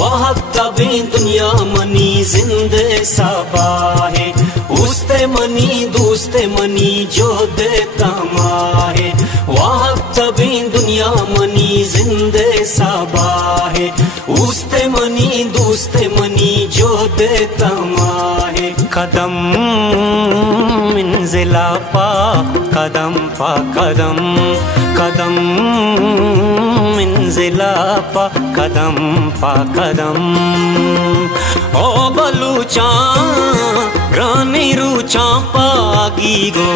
वाह तभी दुनिया मनी जिंदे सबाहे उस्ते मनी दूस्ते मनी जो देता माहे वाह तभी दुनिया मनी जिंदे सबाहे उस्ते मनी दूस्ते मनी जो देता माहे कदम मंजिला पा कदम पा कदम कदम मंजिला पा कदम पा कदम ओ बलूचा ग्रानी रूचा पागी गो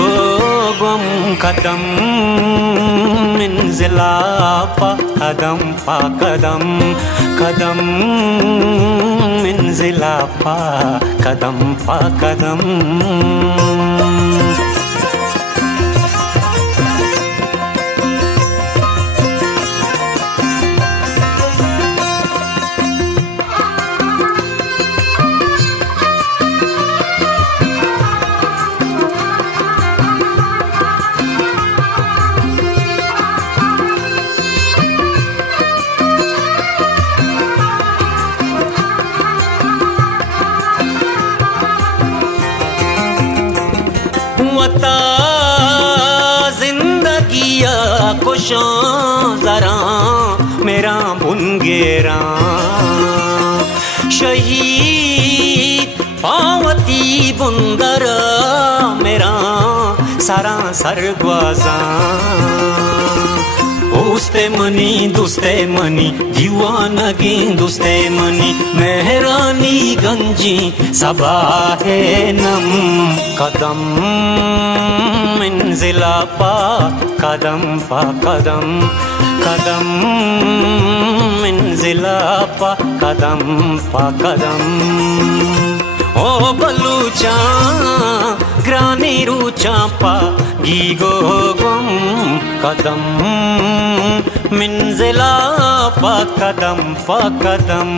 गम कदम मंजिला पा कदम पा कदम कदम मंजिला पा कदम पा कदम जिंदगिया कुशां जरा मेरा बुनगेरा शहीद पावती बुंदरा मेरा सारा सरग्वाजा उस्ते मनी दुस्ते मनी दीवानगी दुस्ते मनी मेहरानी गंजी सबाहे नम कदम मंजिला पा कदम पा कदम कदम मंजिला पा कदम पा कदम ओ बलूचा ग्रानी रूचा पा गीगो गम कदम मंजिला पा कदम पा कदम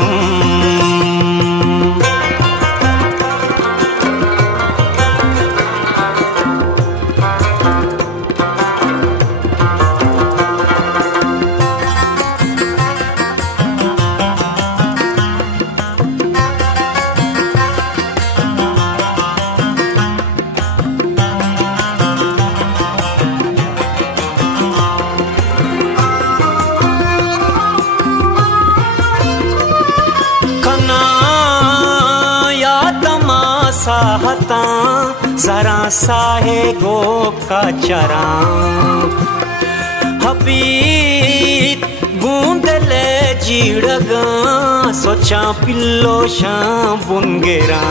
साहता जरा साहे गो का चरा हबीत गूंदले जीड़गा सोचा पिल्लो शां बुनगेरा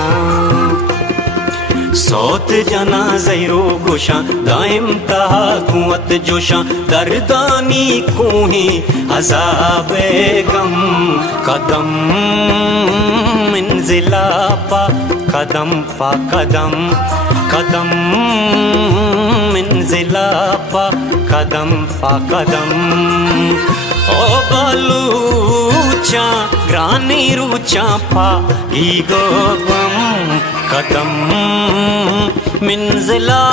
सोत जना जैरो गोशा दाइम तहा कुवत जोशा दर्दानी कोही अजाबे गम कदम मंजिला पा कदम पा कदम कदम मंजिला पा कदम पा कदम ओ बलूचा ग्रानी रूचा पा ईगो गम कदम मंजिला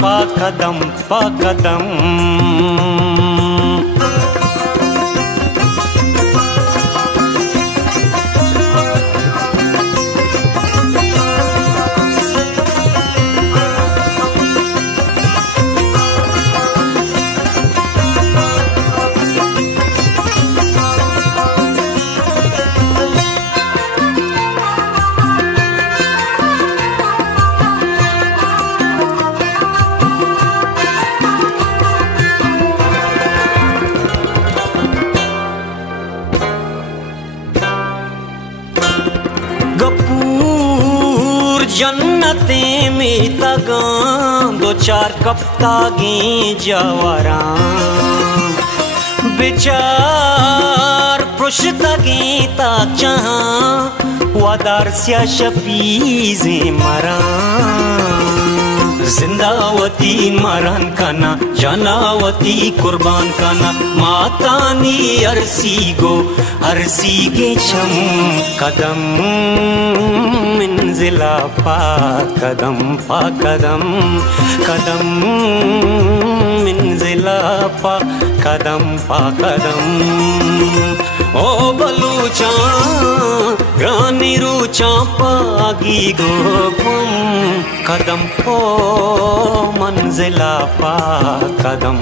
पा कदम पा कदम जन्नते में तगा दो चार कप तागी जवारा बेचार पुष्तगी ताक जहा वादार स्या शपीजे मरा जिंदावती मरण काना जनावती कुर्बान काना मातानी अरसी गो अरसी गे छम कदम मंजिला पा कदम पा कदम कदम मंजिला पा कदम पा कदम ओ बलूचा रानीरू चांपागी गोपम कदम पो मंजिला पा कदम